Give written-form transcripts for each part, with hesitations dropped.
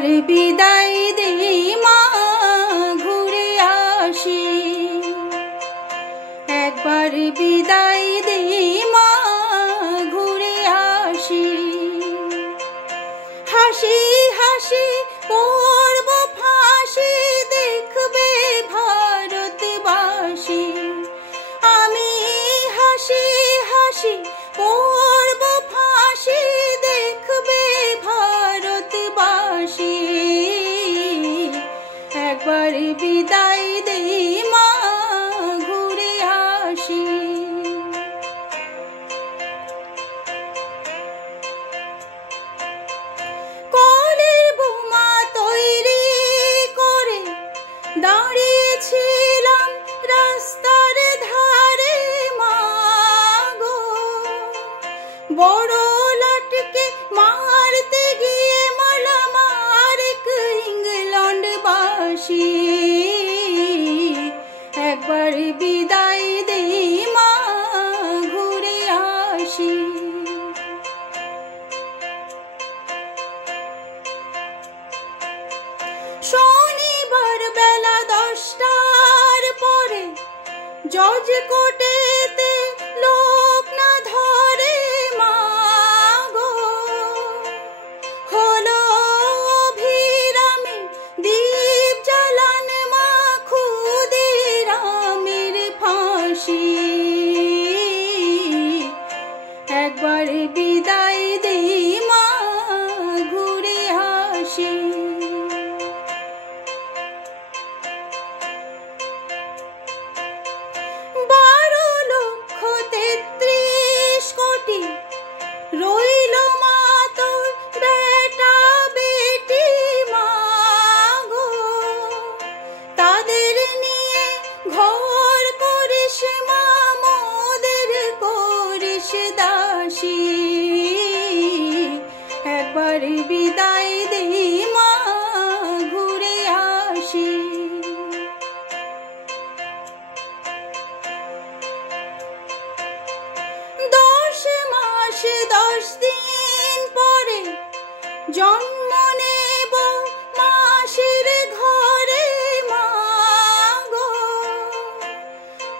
একবার বিদায় দেই মা, ঘুরে আসি। একবার বিদায় দেই মা, ঘুরে আসি। হাসি হাসি পড়ব ফাঁসি, দেখবে ভারতবাসী। আমি হাসি হাসি পড়ব ফাঁসি, দেখবে ভারতবাসী। একবার বিদায় দেই মা, ঘুরে আসি। কলের বোমা তৈরি করে দাঁড়িয়েছিলাম রাস্তার ধারে মা গো। বড় লাটকে মারতে গিয়ে মালামার ইংল্যান্ডবাসী। একবার বিদায় দেই মা, ঘুরে আসি। শনিবার বেলা 10টার পরে জজ কোর্টেতে লোক না ধরে মা গো। হলো অভিরামে দীপ জ্বালান মা, ক্ষুদিরামের ফাঁসি। একবার বিদায় দেই মা, ঘুরে আসি। 12,33,000,000,000 রইল মা তোর বেটা বেটি মা গো। তাদের নিয়ে ঘর করিস মা, মোদের করিস দাসী। একবার বিদায় দেই মা, ঘুরে আসি। 10 মাস 10 দিন পরে জন্ম নেব মাসির ঘরে মা গো।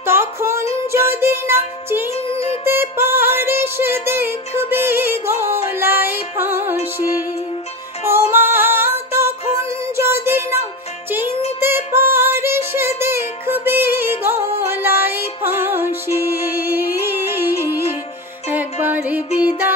তখন যদি না চিনতে পারিস, দেখবি গলায় ফাঁসি। ও মা, তখন যদি না চিনতে পারিস, দেখবি গলায় ফাঁসি। একবার বিদায়